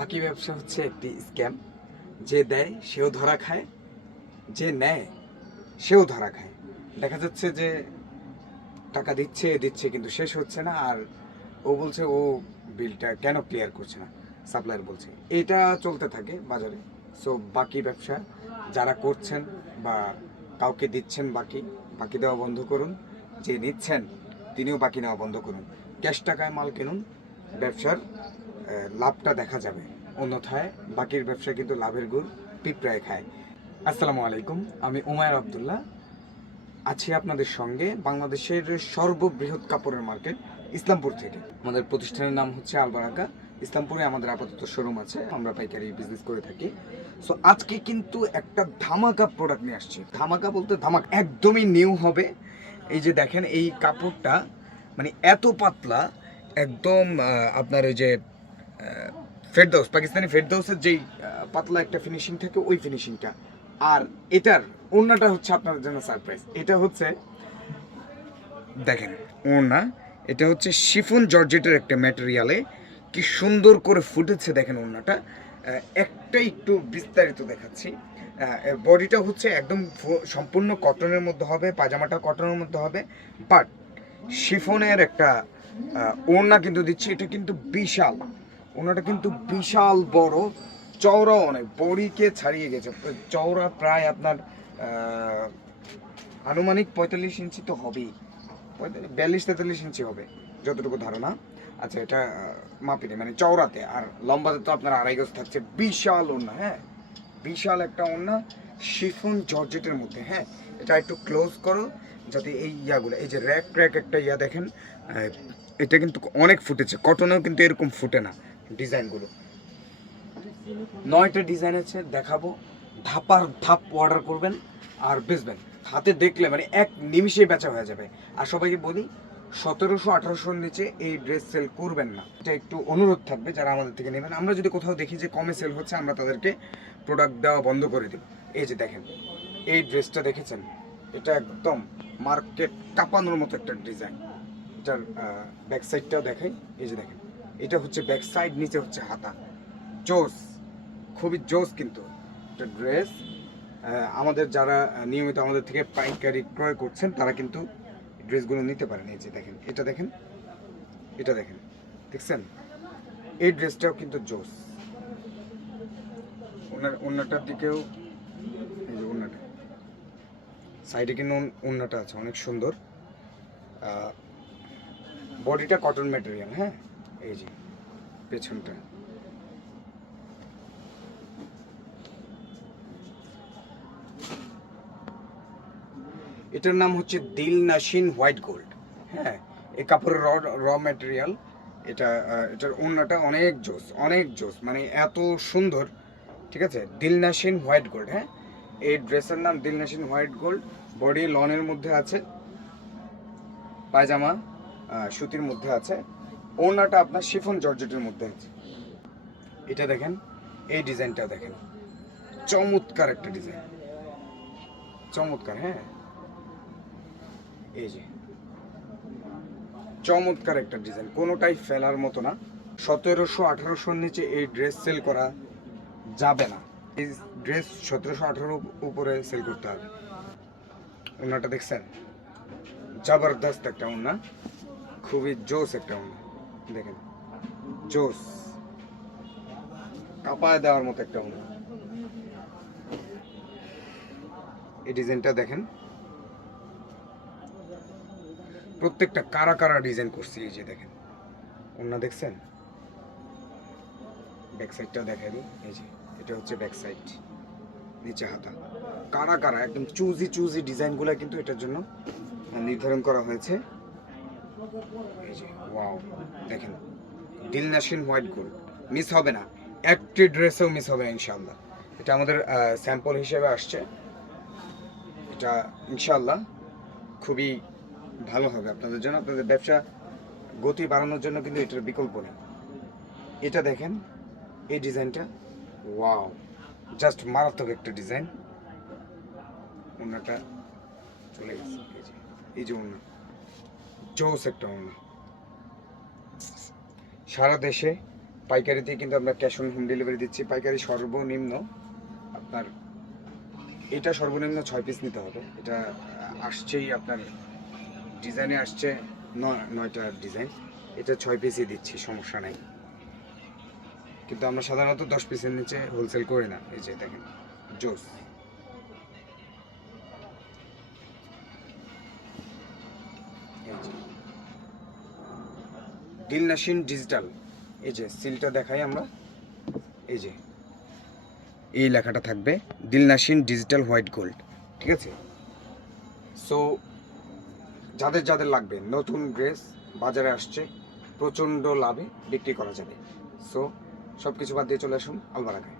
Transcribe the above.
বাকি ব্যবসা হচ্ছে একটি স্ক্যাম। যে দেয় সেও ধরা খায়, যে নেয় সেও ধরা খায়। দেখা যাচ্ছে যে টাকা দিচ্ছে দিচ্ছে কিন্তু শেষ হচ্ছে না, আর ও বলছে ও বিলটা কেন ক্লিয়ার করছে না, সাপ্লায়ার বলছে। এটা চলতে থাকে বাজারে। সো বাকি ব্যবসা যারা করছেন বা কাউকে দিচ্ছেন বাকি, বাকি দেওয়া বন্ধ করুন। যে নিচ্ছেন তিনিও বাকি নেওয়া বন্ধ করুন। ক্যাশ টাকায় মাল কিনুন, ব্যবসার লাভটা দেখা যাবে। অন্যথায় বাকির ব্যবসা কিন্তু লাভের গুড় পিঁপড়ায় খায়। আসসালামু আলাইকুম, আমি উমায়ের আবদুল্লাহ আছি আপনাদের সঙ্গে বাংলাদেশের সর্ববৃহৎ কাপড়ের মার্কেট ইসলামপুর থেকে। আমাদের প্রতিষ্ঠানের নাম হচ্ছে আলবারাকা। ইসলামপুরে আমাদের আপাতত শোরুম আছে, আমরা পাইকারি বিজনেস করে থাকি। সো আজকে কিন্তু একটা ধামাকা প্রোডাক্ট নিয়ে আসছি। ধামাকা বলতে ধামাকা একদমই নিউ হবে। এই যে দেখেন, এই কাপড়টা মানে এত পাতলা, একদম আপনার ওই যে ফেরদৌস, পাকিস্তানি ফেরদৌসের যেই পাতলা একটা ফিনিশিং থাকে, ওই ফিনিশিংটা। আর এটার ওড়নাটা হচ্ছে আপনাদের জন্য সারপ্রাইজ। এটা হচ্ছে দেখেন ওড়না, এটা হচ্ছে শিফন জর্জেটের একটা ম্যাটেরিয়ালে কি সুন্দর করে ফুটেছে দেখেন ওড়নাটা। একটা একটু বিস্তারিত দেখাচ্ছি। বডিটা হচ্ছে একদম সম্পূর্ণ কটনের মধ্যে হবে, পাজামাটা কটনের মধ্যে হবে, বাট শিফনের একটা ওড়না কিন্তু দিচ্ছি। এটা কিন্তু বিশাল ওড়নাটা, কিন্তু বিশাল বড়, চওড়াও অনেক, বডিকে ছাড়িয়ে গেছে। চওড়া প্রায় আপনার আনুমানিক 45 ইঞ্চি তো হবেই, 42-43 ইঞ্চি হবে যতটুকু ধারণা। আচ্ছা, এটা মাপিনি, মানে চওড়াতে। আর লম্বাতে তো আপনার 2.5 গজ থাকছে। বিশাল ওড়না, হ্যাঁ, বিশাল একটা ওড়না শিফন জর্জেটের মধ্যে। হ্যাঁ, এটা একটু ক্লোজ করো যাতে এই ইয়াগুলো, এই যে র্যাক র্যাক একটা ইয়া দেখেন, এটা কিন্তু অনেক ফুটেছে। কটনেও কিন্তু এরকম ফুটে না ডিজাইনগুলো। 9টা ডিজাইন আছে, দেখাবো। ধাপার ধাপ অর্ডার করবেন আর বেচবেন। হাতে দেখলে মানে এক নিমিষে বেচা হয়ে যাবে। আর সবাইকে বলি, 1700-1800-র নিচে এই ড্রেস সেল করবেন না। এটা একটু অনুরোধ থাকবে যারা আমাদের থেকে নেবেন। আমরা যদি কোথাও দেখি যে কমে সেল হচ্ছে, আমরা তাদেরকে প্রোডাক্ট দেওয়া বন্ধ করে দেব। এই যে দেখেন, এই ড্রেসটা দেখেছেন, এটা একদম মার্কেট কাঁপানোর মতো একটা ডিজাইন। এটার ব্যাক সাইডটাও দেখাই। এই যে দেখেন, এটা হচ্ছে ব্যাক সাইড, নিচে হচ্ছে হাতা। জোস, খুবই জোস কিন্তু একটা ড্রেস। আমাদের যারা নিয়মিত আমাদের থেকে পাইকারি ক্রয় করছেন তারা কিন্তু ড্রেসগুলো নিতে পারেন। এই যে দেখেন, এটা দেখেন, এটা দেখেন, দেখছেন? এই ড্রেসটাও কিন্তু জোস। ওনাটার দিকেও, এই যে ওনাটা সাইডে কিন্তু ওনাটা আছে অনেক সুন্দর। বডিটা কটন ম্যাটেরিয়াল, হ্যাঁ। এই যে পেছনটা, এটার নাম হচ্ছে দিল নাশিন হোয়াইট গোল্ড। হ্যাঁ, এই কাপড়ের র ম্যাটেরিয়াল। এটার ওড়নাটা অনেক জোস, অনেক জোস, মানে এত সুন্দর। ঠিক আছে, দিল নাশিন হোয়াইট গোল্ড। হ্যাঁ, এই ড্রেসের নাম দিল নাশিন হোয়াইট গোল্ড। বডি লনের মধ্যে আছে, পায়জামা সুতির মধ্যে আছে, ওড়নাটা আপনার শিফন জর্জেটের মধ্যে আছে। এটা দেখেন, এই ডিজাইনটা দেখেন, চমৎকার একটা ডিজাইন, চমৎকার। হ্যাঁ, এই যে চমৎকার একটা ডিজাইন, কোনোটাই ফেলার মতো না। 1700-1800-র নিচে এই ড্রেস সেল করা যাবে না। এই ড্রেস 1700-1800 উপরে সেল করতে হবে। ওনাটা দেখছেন, জবরদস্ত একটা ওনা, খুবই জোস একটা ওনা। দেখেন, জোস, কাঁপায় দেওয়ার মতো একটা ওনা। এই ডিজাইনটা দেখেন, প্রত্যেকটা কারা কারা ডিজাইন করছি। এই যে দেখেন ওনা, দেখছেন? ব্যাক সাইডটা দেখাই দিই। এই যে এটা হচ্ছে ব্যাক সাইড, নিচে হাতা। কারা কারা একদম চুজি চুজি ডিজাইনগুলো কিন্তু এটার জন্য নির্ধারণ করা হয়েছে। এই যে ওয়াও, দেখেন, দিল নাশিন হোয়াইট গোল্ড, মিস হবে না, একটি ড্রেসেও মিস হবে না ইনশাআল্লাহ। এটা আমাদের স্যাম্পল হিসেবে আসছে। এটা ইনশাআল্লাহ খুবই ভালো হবে আপনাদের জন্য, আপনাদের ব্যবসা গতি বাড়ানোর জন্য কিন্তু এটার বিকল্প নেই। এটা দেখেন, এই ডিজাইনটা ওয়াও, জাস্ট মারাত্মক একটা ডিজাইন। ওনাটা চলে গেছে, এই যে ওনা, জোস একটা ওনা। সারা দেশে পাইকারিতে কিন্তু আমরা ক্যাশ অন হোম ডেলিভারি দিচ্ছি। পাইকারি সর্বনিম্ন আপনার এটা সর্বনিম্ন 6 পিস নিতে হবে। এটা আসছেই আপনার ডিজাইনে আসছে 9টা ডিজাইন, এটা 6 পিসই দিচ্ছি, সমস্যা নাই। কিন্তু আমরা সাধারণত 10 পিসের নিচে হোলসেল করি না। এই যে দেখেন জোস, দিলনাশিন ডিজিটাল, এই যে সিলটা দেখাই আমরা, এই যে এই লেখাটা থাকবে দিলনাশিন ডিজিটাল হোয়াইট গোল্ড, ঠিক আছে? সো যাদের যাদের লাগবে, নতুন ড্রেস বাজারে আসছে, প্রচণ্ড লাভে বিক্রি করা যাবে। সো সব কিছু বাদ দিয়ে চলে আসুন আলবারাকায়।